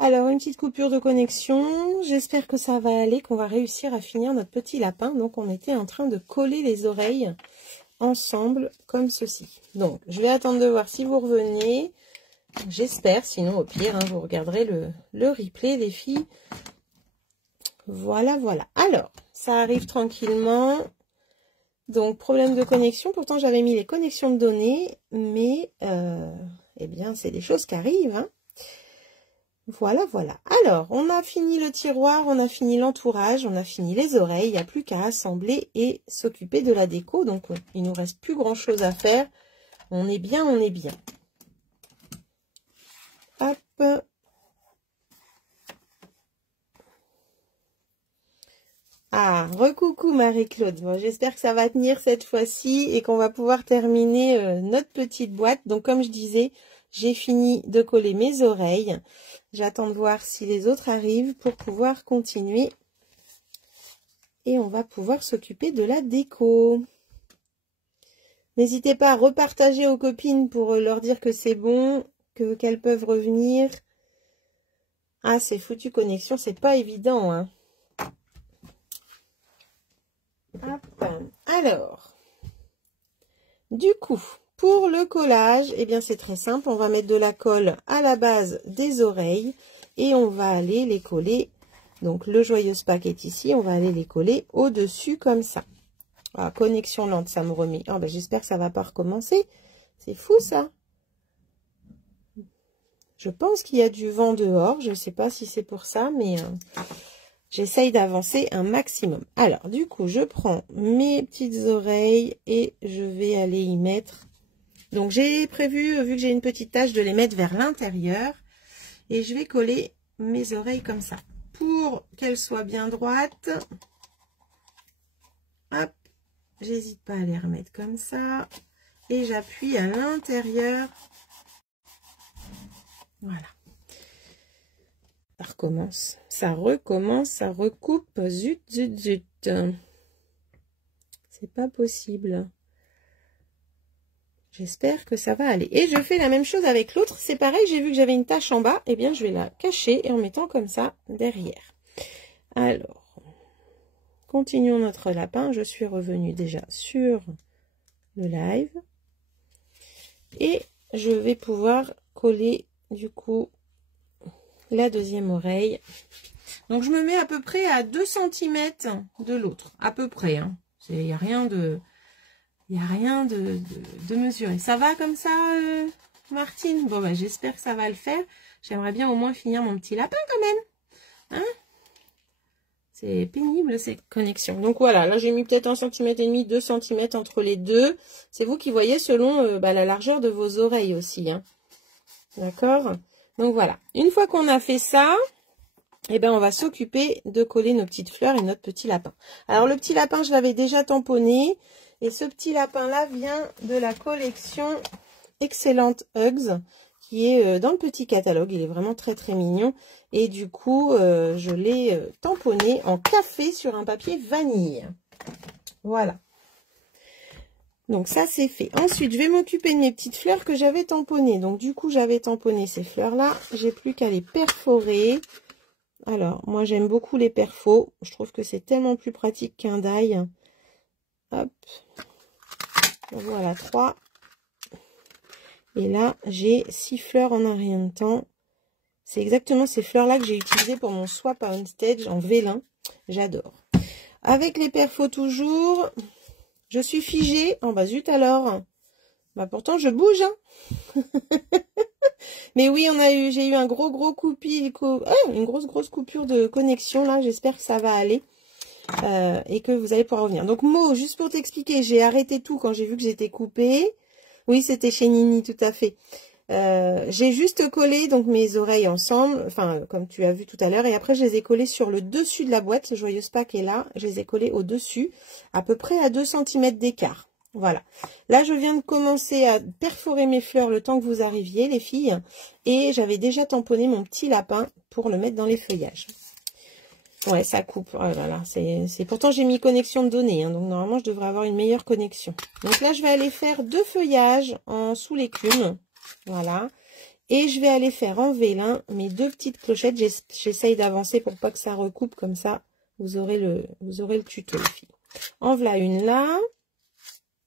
Alors, une petite coupure de connexion. J'espère que ça va aller, qu'on va réussir à finir notre petit lapin. Donc, on était en train de coller les oreilles ensemble, comme ceci. Donc, je vais attendre de voir si vous revenez. J'espère, sinon, au pire, hein, vous regarderez le replay, les filles. Voilà, voilà. Alors, ça arrive tranquillement. Donc, problème de connexion. Pourtant, j'avais mis les connexions de données, mais, eh bien, c'est des choses qui arrivent, hein. Voilà, voilà. Alors, on a fini le tiroir, on a fini l'entourage, on a fini les oreilles. Il n'y a plus qu'à assembler et s'occuper de la déco. Donc, il nous reste plus grand-chose à faire. On est bien, on est bien. Hop. Ah, recoucou Marie-Claude. Bon, j'espère que ça va tenir cette fois-ci et qu'on va pouvoir terminer notre petite boîte. Donc, comme je disais, j'ai fini de coller mes oreilles. J'attends de voir si les autres arrivent pour pouvoir continuer. Et on va pouvoir s'occuper de la déco. N'hésitez pas à repartager aux copines pour leur dire que c'est bon, qu'elles peuvent revenir. Ah, c'est foutu connexion, c'est pas évident, hein. Hop. Alors, du coup, pour le collage, eh bien c'est très simple. On va mettre de la colle à la base des oreilles et on va aller les coller. Donc le Joyeuse Pâques est ici, on va aller les coller au-dessus comme ça. Ah, connexion lente, ça me remet. Oh, ben, j'espère que ça va pas recommencer. C'est fou ça. Je pense qu'il y a du vent dehors. Je ne sais pas si c'est pour ça, mais j'essaye d'avancer un maximum. Alors, du coup, je prends mes petites oreilles et je vais aller y mettre. Donc, j'ai prévu, vu que j'ai une petite tache, de les mettre vers l'intérieur. Et je vais coller mes oreilles comme ça. Pour qu'elles soient bien droites. Hop. J'hésite pas à les remettre comme ça. Et j'appuie à l'intérieur. Voilà. Ça recommence. Ça recommence, ça recoupe. Zut, zut, zut. C'est pas possible. J'espère que ça va aller. Et je fais la même chose avec l'autre. C'est pareil, j'ai vu que j'avais une tache en bas. Eh bien, je vais la cacher et en mettant comme ça derrière. Alors, continuons notre lapin. Je suis revenue déjà sur le live. Et je vais pouvoir coller du coup la deuxième oreille. Donc je me mets à peu près à 2 cm de l'autre. À peu près. Hein. Il n'y a rien de mesuré. Ça va comme ça, Martine? Bon, bah, j'espère que ça va le faire. J'aimerais bien au moins finir mon petit lapin quand même. Hein? C'est pénible cette connexion. Donc voilà, là j'ai mis peut-être 1,5 cm, 2 cm entre les deux. C'est vous qui voyez selon la largeur de vos oreilles aussi. Hein. D'accord? Donc voilà. Une fois qu'on a fait ça, eh ben on va s'occuper de coller nos petites fleurs et notre petit lapin. Alors le petit lapin, je l'avais déjà tamponné. Et ce petit lapin-là vient de la collection Excellente Hugs, qui est dans le petit catalogue. Il est vraiment très très mignon. Et du coup, je l'ai tamponné en café sur un papier vanille. Voilà. Donc ça, c'est fait. Ensuite, je vais m'occuper de mes petites fleurs que j'avais tamponnées. Donc du coup, j'avais tamponné ces fleurs-là. J'ai plus qu'à les perforer. Alors, moi, j'aime beaucoup les perfos. Je trouve que c'est tellement plus pratique qu'un die. Hop. Voilà, 3. Et là, j'ai 6 fleurs en un rien de temps. C'est exactement ces fleurs-là que j'ai utilisées pour mon swap on stage en vélin. J'adore. Avec les perfos toujours, je suis figée. Oh bah zut alors. Bah pourtant, je bouge. Hein. Mais oui, j'ai eu un gros une grosse coupure de connexion là. J'espère que ça va aller. Et que vous allez pouvoir revenir. Donc Mo, juste pour t'expliquer, j'ai arrêté tout quand j'ai vu que j'étais coupée. Oui, c'était chez Nini, tout à fait. J'ai juste collé donc mes oreilles ensemble, enfin comme tu as vu tout à l'heure, et après je les ai collées sur le dessus de la boîte. Joyeuse Pâques est là, je les ai collées au dessus, à peu près à 2 cm d'écart. Voilà. Là, je viens de commencer à perforer mes fleurs le temps que vous arriviez, les filles, et j'avais déjà tamponné mon petit lapin pour le mettre dans les feuillages. Ouais, ça coupe. Oh là là, pourtant j'ai mis connexion de données, hein, donc normalement je devrais avoir une meilleure connexion. Donc là, je vais aller faire 2 feuillages sous l'écume. Voilà. Et je vais aller faire en vélin mes 2 petites clochettes. J'essaye d'avancer pour pas que ça recoupe comme ça. Vous aurez le tuto, les filles. En voilà une là,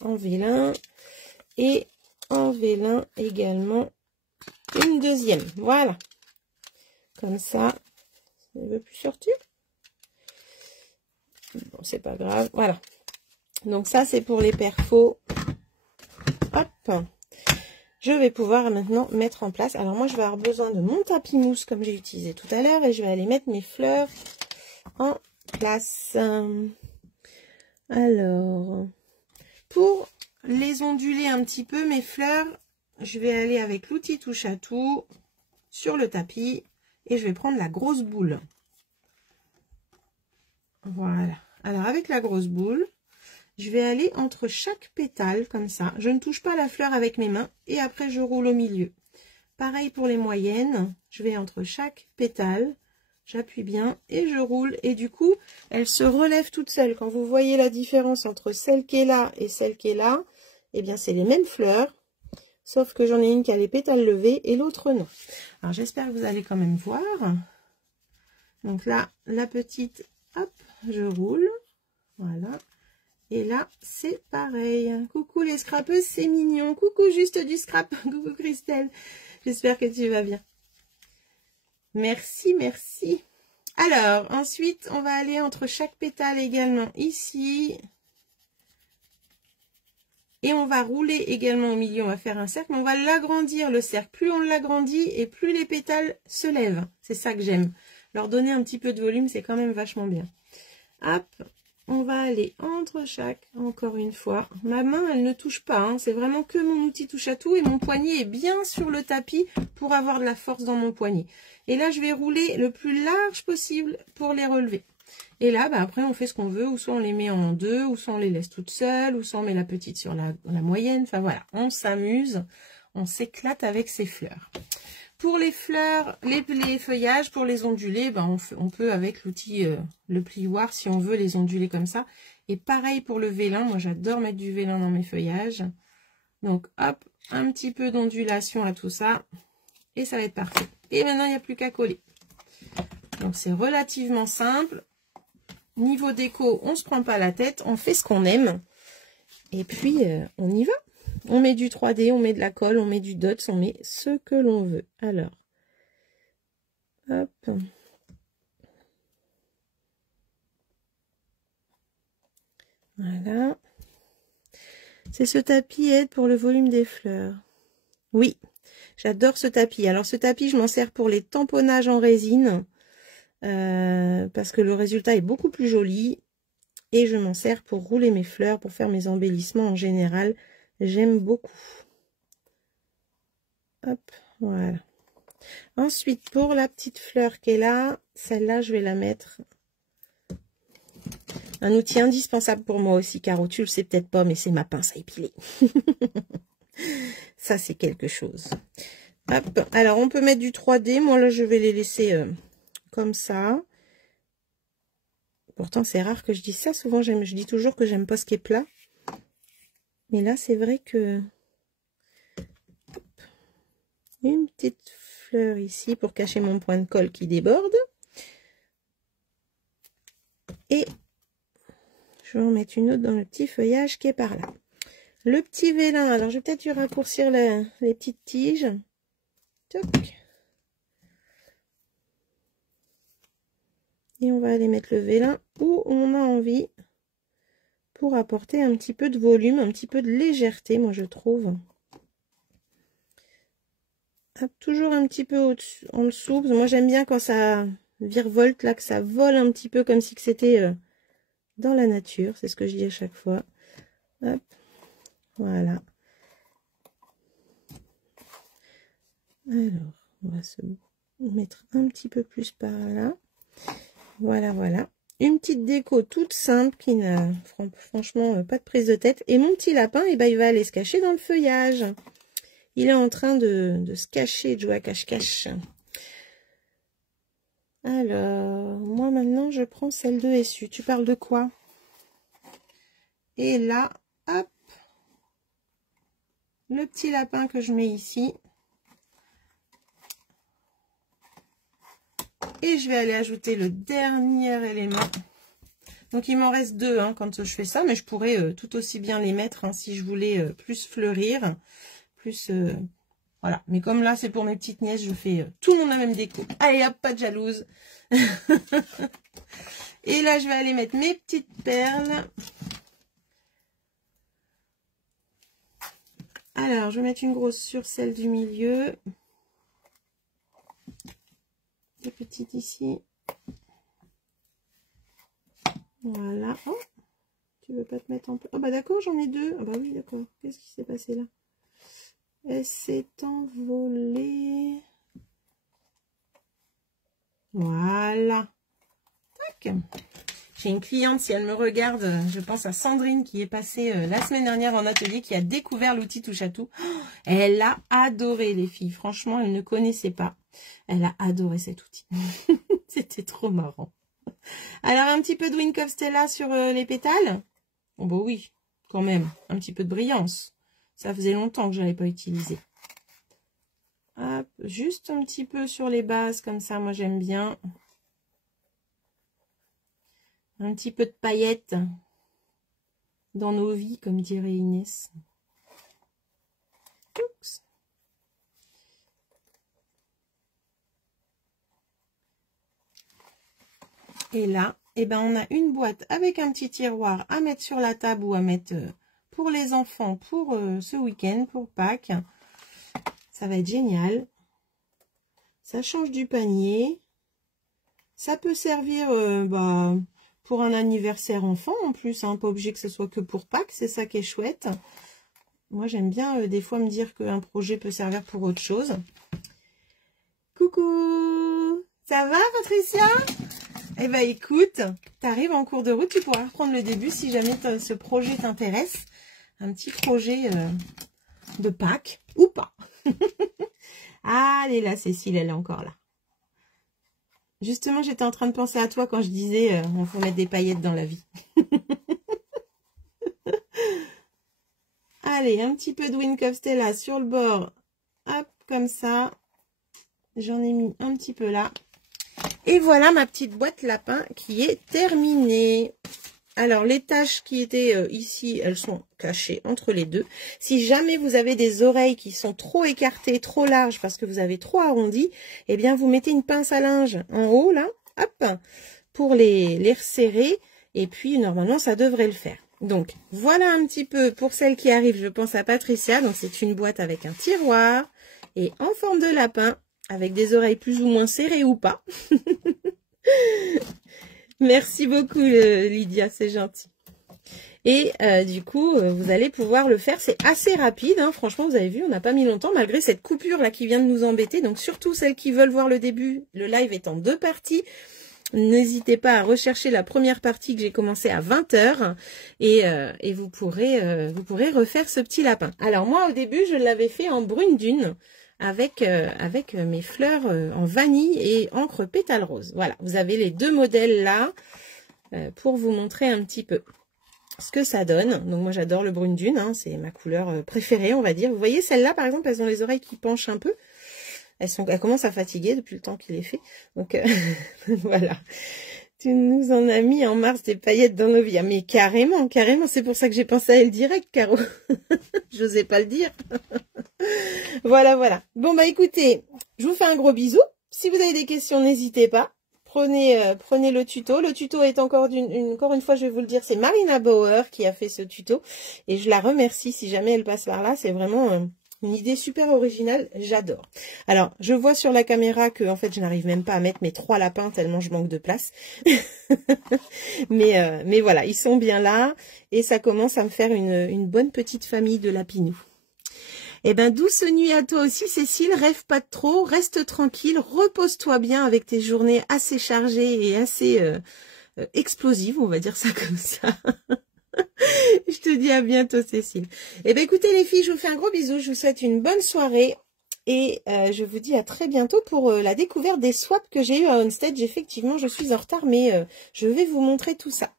en vélin, et en vélin également une deuxième. Voilà. Comme ça, ça ne veut plus sortir. Bon, c'est pas grave. Voilà. Donc ça, c'est pour les perfos. Hop. Je vais pouvoir maintenant mettre en place. Alors moi, je vais avoir besoin de mon tapis mousse comme j'ai utilisé tout à l'heure. Et je vais aller mettre mes fleurs en place. Alors, pour les onduler un petit peu, mes fleurs, je vais aller avec l'outil touche à tout sur le tapis. Et je vais prendre la grosse boule. Voilà. Alors, avec la grosse boule, je vais aller entre chaque pétale, comme ça. Je ne touche pas la fleur avec mes mains. Et après, je roule au milieu. Pareil pour les moyennes. Je vais entre chaque pétale. J'appuie bien et je roule. Et du coup, elle se relève toute seule. Quand vous voyez la différence entre celle qui est là et celle qui est là, eh bien, c'est les mêmes fleurs. Sauf que j'en ai une qui a les pétales levés et l'autre non. Alors, j'espère que vous allez quand même voir. Donc là, la petite, hop, je roule. Voilà. Et là, c'est pareil. Coucou les scrapeuses, c'est mignon. Coucou juste du scrap. Coucou Christelle. J'espère que tu vas bien. Merci, merci. Alors, ensuite, on va aller entre chaque pétale également ici. Et on va rouler également au milieu. On va faire un cercle. On va l'agrandir, le cercle. Plus on l'agrandit et plus les pétales se lèvent. C'est ça que j'aime. Leur donner un petit peu de volume, c'est quand même vachement bien. Hop. On va aller entre chaque, encore une fois. Ma main, elle ne touche pas, hein. C'est vraiment que mon outil touche à tout et mon poignet est bien sur le tapis pour avoir de la force dans mon poignet. Et là, je vais rouler le plus large possible pour les relever. Et là, bah, après, on fait ce qu'on veut, ou soit on les met en deux, ou soit on les laisse toutes seules, ou soit on met la petite sur la moyenne. Enfin voilà, on s'amuse, on s'éclate avec ces fleurs. Pour les fleurs, les feuillages, pour les onduler, ben on peut avec l'outil, le plioir, si on veut les onduler comme ça. Et pareil pour le vélin, moi j'adore mettre du vélin dans mes feuillages. Donc hop, un petit peu d'ondulation à tout ça. Et ça va être parfait. Et maintenant, il n'y a plus qu'à coller. Donc c'est relativement simple. Niveau déco, on ne se prend pas la tête, on fait ce qu'on aime. Et puis, on y va. On met du 3D, on met de la colle, on met du dots, on met ce que l'on veut. Alors, hop. Voilà. C'est ce tapis aide pour le volume des fleurs. Oui, j'adore ce tapis. Alors, ce tapis, je m'en sers pour les tamponnages en résine. Parce que le résultat est beaucoup plus joli. Et je m'en sers pour rouler mes fleurs, pour faire mes embellissements en général. J'aime beaucoup. Hop, voilà. Ensuite, pour la petite fleur qui est là, celle-là, je vais la mettre. Un outil indispensable pour moi aussi, Caro, tu le sais peut-être pas, mais c'est ma pince à épiler. Ça, c'est quelque chose. Hop, alors on peut mettre du 3D. Moi, là, je vais les laisser comme ça. Pourtant, c'est rare que je dise ça. Souvent, je dis toujours que j'aime pas ce qui est plat. Mais là, c'est vrai que... Hop. Une petite fleur ici pour cacher mon point de colle qui déborde. Et je vais en mettre une autre dans le petit feuillage qui est par là. Le petit vélin. Alors, je vais peut-être lui raccourcir les petites tiges. Toc. Et on va aller mettre le vélin où on a envie pour apporter un petit peu de volume, un petit peu de légèreté, moi je trouve. Hop, toujours un petit peu en dessous. Moi j'aime bien quand ça virevolte, là, que ça vole un petit peu comme si c'était dans la nature. C'est ce que je dis à chaque fois. Hop, voilà. Alors, on va se mettre un petit peu plus par là. Voilà, voilà. Une petite déco toute simple qui n'a franchement pas de prise de tête. Et mon petit lapin, eh ben, il va aller se cacher dans le feuillage. Il est en train de se cacher, de jouer à cache-cache. Alors, moi maintenant, je prends celle de Essu. Tu parles de quoi? Et là, hop, le petit lapin que je mets ici. Et je vais aller ajouter le dernier élément. Donc, il m'en reste 2 hein, quand je fais ça, mais je pourrais tout aussi bien les mettre hein, si je voulais plus fleurir, plus... voilà, mais comme là, c'est pour mes petites nièces, je fais tout le monde la même déco. Allez hop, pas de jalouse. Et là, je vais aller mettre mes petites perles. Alors, je vais mettre une grosse sur celle du milieu. Des petites ici. Voilà. Oh, tu veux pas te mettre en place? Oh bah d'accord, j'en ai 2. Ah bah oui, d'accord. Qu'est-ce qui s'est passé là? Elle s'est envolée. Voilà. Tac. J'ai une cliente, si elle me regarde, je pense à Sandrine qui est passée la semaine dernière en atelier, qui a découvert l'outil touche à tout. Oh, elle a adoré les filles. Franchement, elle ne connaissait pas. Elle a adoré cet outil. C'était trop marrant. Alors, un petit peu de Wink of Stella sur les pétales. Oh bah oui, quand même. Un petit peu de brillance. Ça faisait longtemps que je n'avais pas utilisé. Hop, juste un petit peu sur les bases, comme ça, moi j'aime bien. Un petit peu de paillettes dans nos vies, comme dirait Inès. Oups. Et là, eh ben, on a une boîte avec un petit tiroir à mettre sur la table ou à mettre pour les enfants pour ce week-end, pour Pâques. Ça va être génial. Ça change du panier. Ça peut servir pour un anniversaire enfant en plus, hein, pas obligé que ce soit que pour Pâques, c'est ça qui est chouette. Moi j'aime bien des fois me dire qu'un projet peut servir pour autre chose. Coucou, ça va Patricia? Eh ben écoute, tu arrives en cours de route, tu pourras reprendre le début si jamais ce projet t'intéresse. Un petit projet de Pâques ou pas. Allez là Cécile, elle est encore là. Justement, j'étais en train de penser à toi quand je disais on faut mettre des paillettes dans la vie. Allez, un petit peu de Wink of Stella sur le bord. Hop, comme ça. J'en ai mis un petit peu là. Et voilà ma petite boîte lapin qui est terminée. Alors, les taches qui étaient ici, elles sont cachées entre les deux. Si jamais vous avez des oreilles qui sont trop écartées, trop larges, parce que vous avez trop arrondi, eh bien, vous mettez une pince à linge en haut, là, hop, pour les resserrer. Et puis, normalement, ça devrait le faire. Donc, voilà un petit peu pour celle qui arrive, je pense à Patricia. Donc, c'est une boîte avec un tiroir et en forme de lapin, avec des oreilles plus ou moins serrées ou pas. Merci beaucoup Lydia, c'est gentil. Et du coup, vous allez pouvoir le faire. C'est assez rapide, hein. Franchement, vous avez vu, on n'a pas mis longtemps, malgré cette coupure là qui vient de nous embêter. Donc surtout celles qui veulent voir le début, le live est en 2 parties. N'hésitez pas à rechercher la première partie que j'ai commencé à 20 h et vous pourrez refaire ce petit lapin. Alors moi, au début, je l'avais fait en brune dune. Avec mes fleurs en vanille et encre pétale rose. Voilà, vous avez les 2 modèles là pour vous montrer un petit peu ce que ça donne. Donc moi j'adore le brune dune, hein, c'est ma couleur préférée on va dire. Vous voyez celles-là par exemple, elles ont les oreilles qui penchent un peu. Elles commencent à fatiguer depuis le temps qu'il est fait. Donc voilà. Tu nous en as mis en mars des paillettes dans nos vies. Ah, mais carrément, carrément. C'est pour ça que j'ai pensé à elle direct, Caro. J'osais pas le dire. Voilà, voilà. Bon, bah écoutez, je vous fais un gros bisou. Si vous avez des questions, n'hésitez pas. Prenez le tuto. Le tuto est encore une fois, je vais vous le dire, c'est Marina Bauer qui a fait ce tuto. Et je la remercie si jamais elle passe par là. C'est vraiment une idée super originale. J'adore. Alors, je vois sur la caméra que, en fait, je n'arrive même pas à mettre mes 3 lapins tellement je manque de place. mais voilà, ils sont bien là. Et ça commence à me faire une bonne petite famille de lapinous. Eh ben, douce nuit à toi aussi, Cécile. Rêve pas de trop, reste tranquille, repose-toi bien avec tes journées assez chargées et assez explosives, on va dire ça comme ça. Je te dis à bientôt, Cécile. Eh ben, écoutez les filles, je vous fais un gros bisou, je vous souhaite une bonne soirée et je vous dis à très bientôt pour la découverte des swaps que j'ai eu à Onstage. Effectivement, je suis en retard, mais je vais vous montrer tout ça.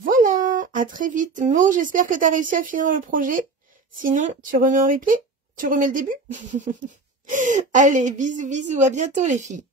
Voilà, à très vite. Mo, j'espère que tu as réussi à finir le projet. Sinon, tu remets en replay? Tu remets le début? Allez, bisous, bisous, à bientôt les filles.